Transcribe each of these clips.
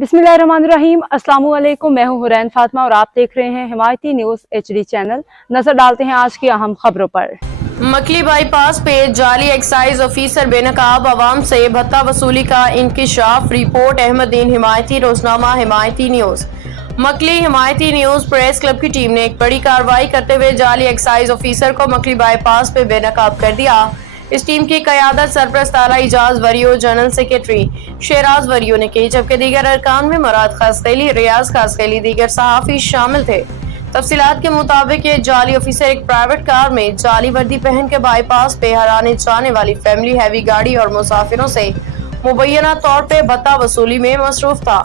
बिस्मिल्लाहिर्रहमानिर्रहीम। अस्सलाम वालेकुम। मैं हूं हुरैन फातिमा और आप देख रहे हैं हिमायती न्यूज HD चैनल। नजर डालते हैं आज की अहम खबरों पर। मकली बाईपास पे जाली एक्साइज ऑफिसर बेनकाब आवाम से भत्ता वसूली का इंकिशाफ। रिपोर्ट अहमदीन हिमायती, रोजनामा Himayati news. Makli Himayati news press club की टीम ने एक बड़ी कार्रवाई करते हुए जाली एक्साइज ऑफिसर को मकली बाईपास पे बेनकाब कर दिया। इस टीम की क़यादत सरपरस्त आला इजाज वरियो, जनरल सेक्रेटरी शेराज वरियो ने की, जबकि दीगर अरकान में मुराद खासकैली, रियाज खासकैली, दीगर सहाफ़ी शामिल थे। तफसीलात के मुताबिक ये जाली ऑफिसर एक प्राइवेट कार में जाली वर्दी पहन के बाईपास पे हराने जाने वाली फैमिली हैवी गाड़ी और मुसाफिरों से मुबैना तौर पे भत्ता वसूली में मसरूफ था।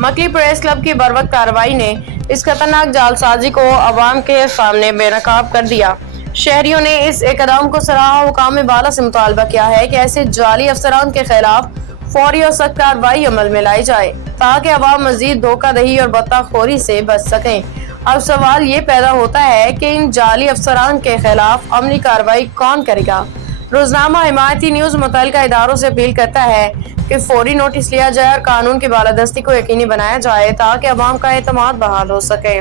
मकली प्रेस क्लब की बरवक्त कार्रवाई ने इस खतरनाक जालसाजी को अवाम के सामने बेनकाब कर दिया। शहरियों ने इस इक़दाम को सराहा। हुकाम बाला से मुतालबा किया है कि ऐसे जाली अफसरान के खिलाफ फौरी और सख्त कार्रवाई अमल में लाई जाए ताकि अवाम मजीद धोखाधड़ी और बत्ताखोरी से बच सकें। अब सवाल ये पैदा होता है कि इन जाली अफसरान के खिलाफ अमली कार्रवाई कौन करेगा। रोजनामा हिमायती न्यूज मुतल्लिका इदारों से अपील करता है कि फौरी नोटिस लिया जाए और कानून की बालादस्ती को यकीनी बनाया जाए ताकि अवाम का एतमाद बहाल हो सके।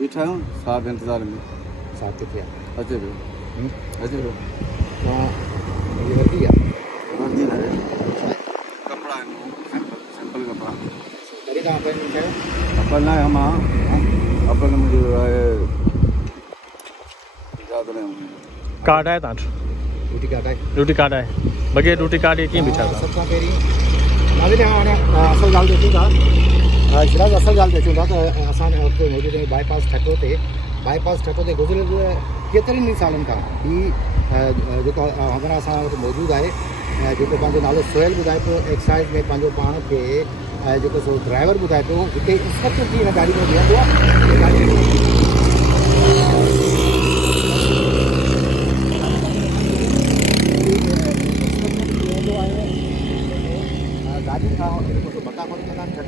बीठा हूँ साहब इंतजार में। साहब कितने अच्छे भी ये वर्दी है, वर्दी है कपड़ा है, सिंपल कपड़ा। करी कहाँ पर है? अपन ना हम अपन मुझे याद नहीं। कार्ड है तांट ड्यूटी कार्ड है, ड्यूटी कार्ड है बगे ड्यूटी कार्ड ये बिछा था सबका पेरी नाज़िर हमारे असल जाल देखूँगा शिराज असल जाल देखूँगा तो आसान है। आपको मौजूद है बाईपास ठको ते गुजरे केतरनि सालन खां ही जेको हमारा असां वटि मौजूदु आहे, जेको पंहिंजो नालो सोहेल ॿुधाए पियो एक्साइज़ में पंहिंजो पाण खे जेको सो ड्राइवर ॿुधाए पियो, हिते इंस्पेक्टर थी हिन गाड़ी में बीहंदो आहे। गाड़ी खां जेको सो बता कंदा आहिनि छॾे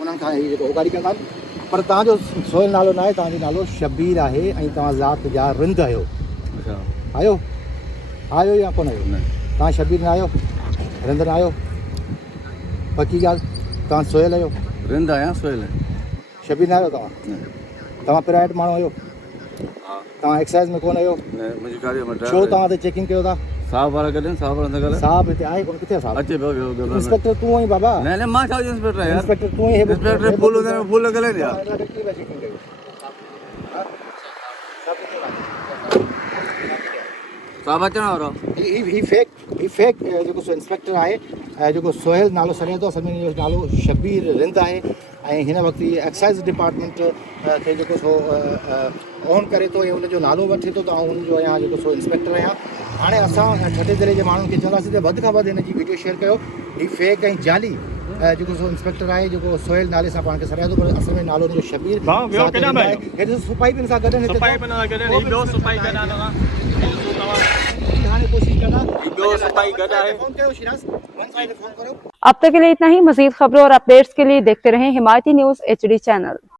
उन्हनि खां ही जेको गाड़ी कंदा आहिनि। पर तव्हांजो सोहेल नालो न आहे, तव्हांजो नालो शबीर आहे ऐं तव्हां ज़ात जा रिंद आहियो। आयो या कोन आहियो? तव्हां शबीर न आहियो, रिंद न आहियो? पकी ॻाल्हि, तव्हां सोहेल आहियो? रिंद आहियां, सोहेल शबीर न आहियो? तव्हां प्राइवेट माण्हू आहियो? तव्हां एक्साइज़ में कोन आहियो? छो तव्हां ते चेकिंग कयो था? साहब वारा गॾु साहब वारा सां ॻाल्हाए। साहब हिते आहे कोन? किथे आहे साहब? अचे पियो इंस्पेक्टर तूं आई बाबा? न मां छा इंस्पेक्टर आहियां। इंस्पेक्टर तूं ई इंस्पेक्टर फूल हूंदा आहिनि, फूल ॻाल्हाइनि यार। साहब अचण वारो ही फेक जेको सो इंस्पेक्टर आहे, जेको सोहेल नालो सॾे थो, असल में नालो शबीर रिंद आहे ऐं हिन वक़्तु ही एक्साइज़ डिपार्टमेंट खे जेको सो ऑन करे थो ऐं उनजो नालो वठे थो त आउं उनजो आहियां जेको सो इंस्पेक्टर आहियां। हाणे असां छठे दर्जे जे माण्हुनि खे चवंदासीं त वधि खां वधि हिन जी वीडियो शेयर कयो। ही फेक ऐं जाली जेको सो इंस्पेक्टर आहे, जेको सोहेल नाले सां पाण खे सॾाए थो, पर असल में नालो हुनजो शबीर आहे। हेॾे सुपाई पिन सां गॾु अब तक के लिए इतना ही। मजीद खबरों और अपडेट्स के लिए देखते रहें हिमायती न्यूज HD चैनल।